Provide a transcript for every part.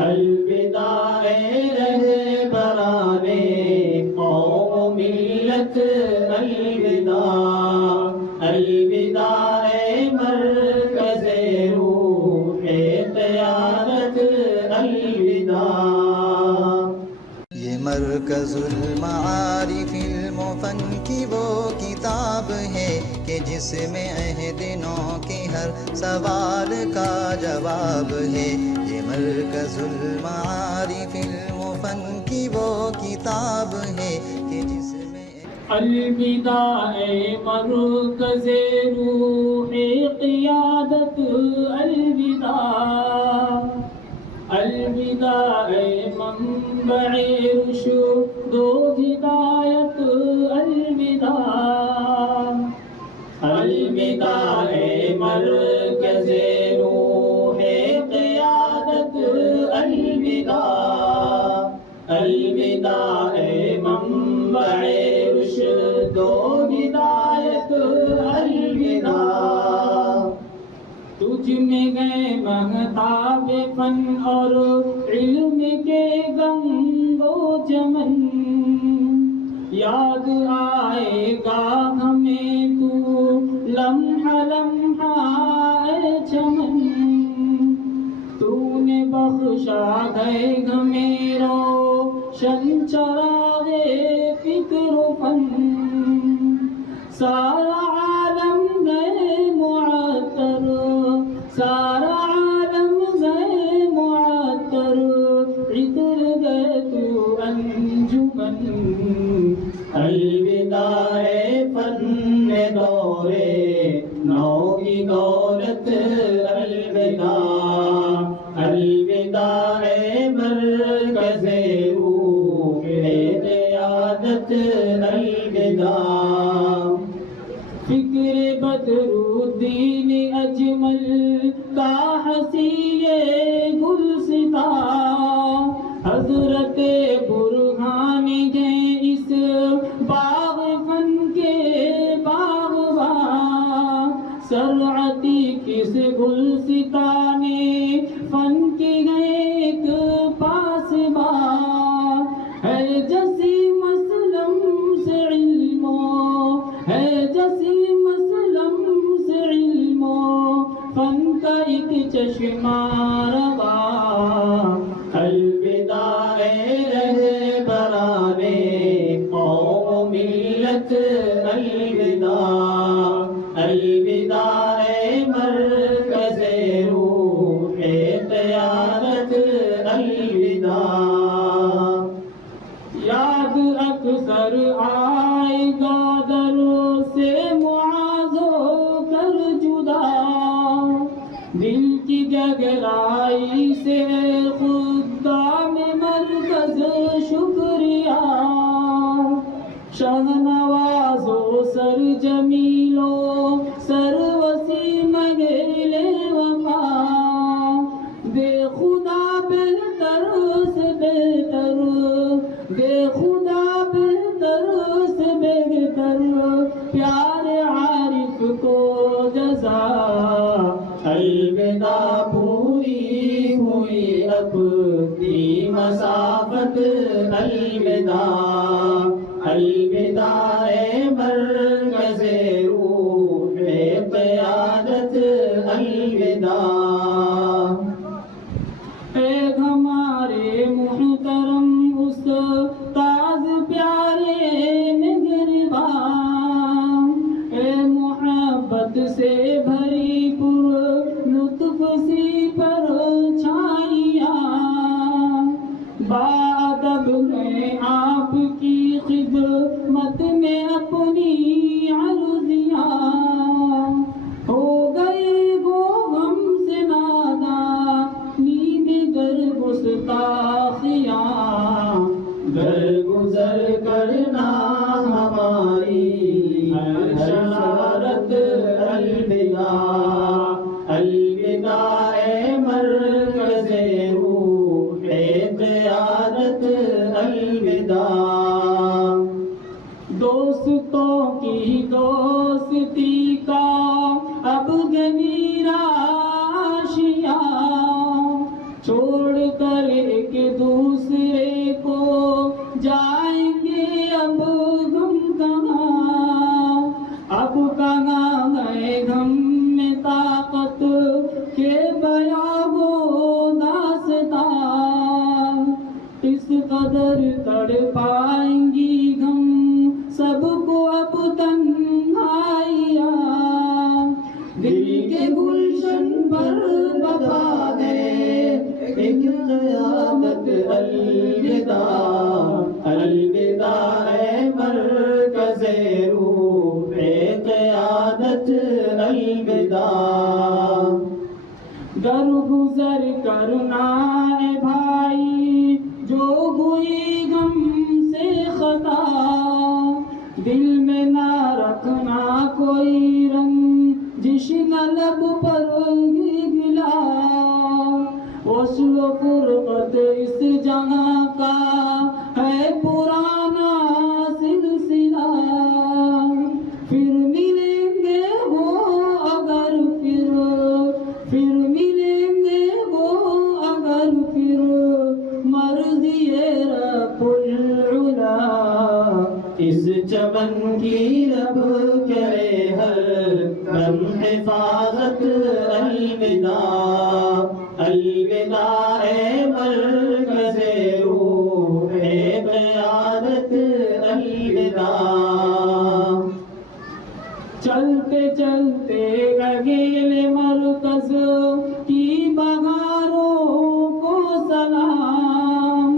الوداع رہبران قوم و ملت، الوداع الوداع مرکز روح قیادت، الوداع. یہ مرکز المعارف المفن کی وہ کتاب ہے کہ جس میں عہد نو کے ہر سوال کا جواب ہے. یہ مرکز المعارف المفن کی وہ کتاب ہے کہ جس میں الوداع مرکز روح قیادت، الوداع الوداع منبع رشد و ہدایت، الوداع الوداع مرکز روح قیادت، الوداع الوداع منبع رشد و ہدایت، الوداع. تجھ میں گئے مہتاب فن اور علم کے گنگ و چمن، یاد آئے گا ہمیں تو لمحہ لمحہ اے چمن. تو نے بخشا گئے ہمیں روشن چراغ فکر و فن، سارا عالم گئے معطر، سارا عالم گئے معطر، عطر گئے تو انجمن. الوداع فن دورے نو کی دولت، الوداع الوداع مرکز روح قیادت، الوداع. فکر بدر الدین اجمل کا حسین گلستاں، حضرت برہان ہیں اس باغ فن کے باغباں. سرعتی کس گلستاں نے فن کی ہے ایک پاسباں، ہے جسیم اسلم سے علم ہے جسیم اسلم سے علم فن کا ایک چشمہ رواں. الوداع رہبران قوم و ملت، الوداع الوداع مرکز روح قیادت، الوداع. یاد اکثر آئے گا در سے معاذ ہو کر جدا، دل کی گہرائی سے خدام مرکز شکریہ. شاہ نواز و سر جمیل و سر وسیم گیل وفا، دے خدا بہتر سے بہتر، دے خدا بہتر سے بہتر پیارے عارف کو جزا. الوداع پوری ہوئی اپنی مسافت، الوداع الوداع مرکز روح قیادت، الوداع. اے ہمارے محترم استاذ پیارے نگہبان، اے محبت سے بھری پر لطف سی پرچھائیاں، بادب میں آپ کی خدمت میں اپنی عرضیاں، ہو گئی گو غم سے نادانی میں گر گستاخیاں، گر گزر کرنا ہماری شرارت، الوداع الوداع مرکز روح قیادت، الوداع. دوستوں کی دوستی کا اب گنیرا آشیاں، چھوڑ کر کر ایک دوسرے کو جائیں گے اب غم کہاں، اب کہاں ہے غم میں طاقت کے بیاں وہ داستاں، اس قدر تڑ پائیں گی غم سب کو اب تنہائیاں، دل کے گلشن پر وفا ہے ایک قیادت، الوداع الوداع اے مرکز روح قیادت، الوداع در گزر کرنا ہے بھائی جو ہوئی غم سے خطا، دل میں نہ رکھنا کوئی رنگ جشن لب پر گلا، وصل و فرقت اس جہاں کا ہے پرانا سلسلہ، پھر ملیں گے وہ اگر پھر ملیں گے وہ اگر پھر مرضی رب العلا، اس چمن کی رب کرے ہر دم حفاظت، الوداع الوداع اے مرکز روح قیادت، الوداع چلتے چلتے اگیلے مرکز کی بہاروں کو سلام،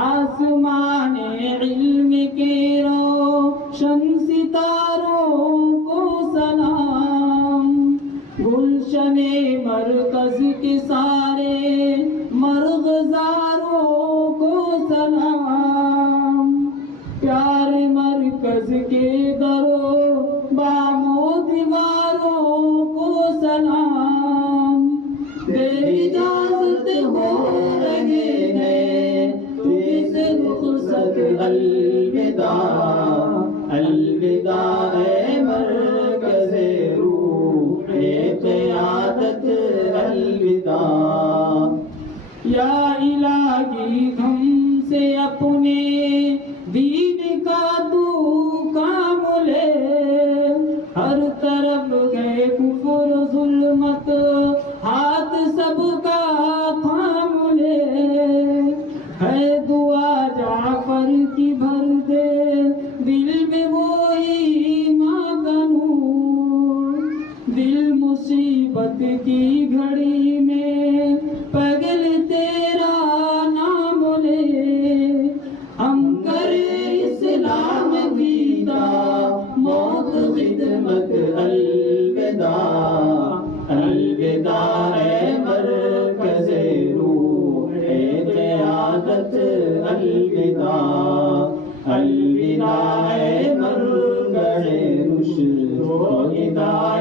آسمان علم کے روشن ستاروں کو سلام، گلشن مرکز کے سارے مرغزاروں کو سلام، پیارے مرکز کے درو بام و دیواروں کو سلام، بے اجازت ہو رہے ہیں تو اس رخصت، الوداع الوداع اے مرکز روح قیادت، الوداع یا الہی ہم سے اپنے دین کا تو کام لے، ہر طرف گئے کفر ظلمت ہاتھ سب کا تھام لے، ہے دعا جعفر کی بھر دے دل میں وہ ایمان کا نور، دل مصیبت کی گھڑی میں پگل تیرا نام لے، ہم کرے اسلام دیدہ موت خدمت، الوداع الوداع اے مرکز روح قیادت، الوداع الوداع اے مرکز رشد و ہدایت۔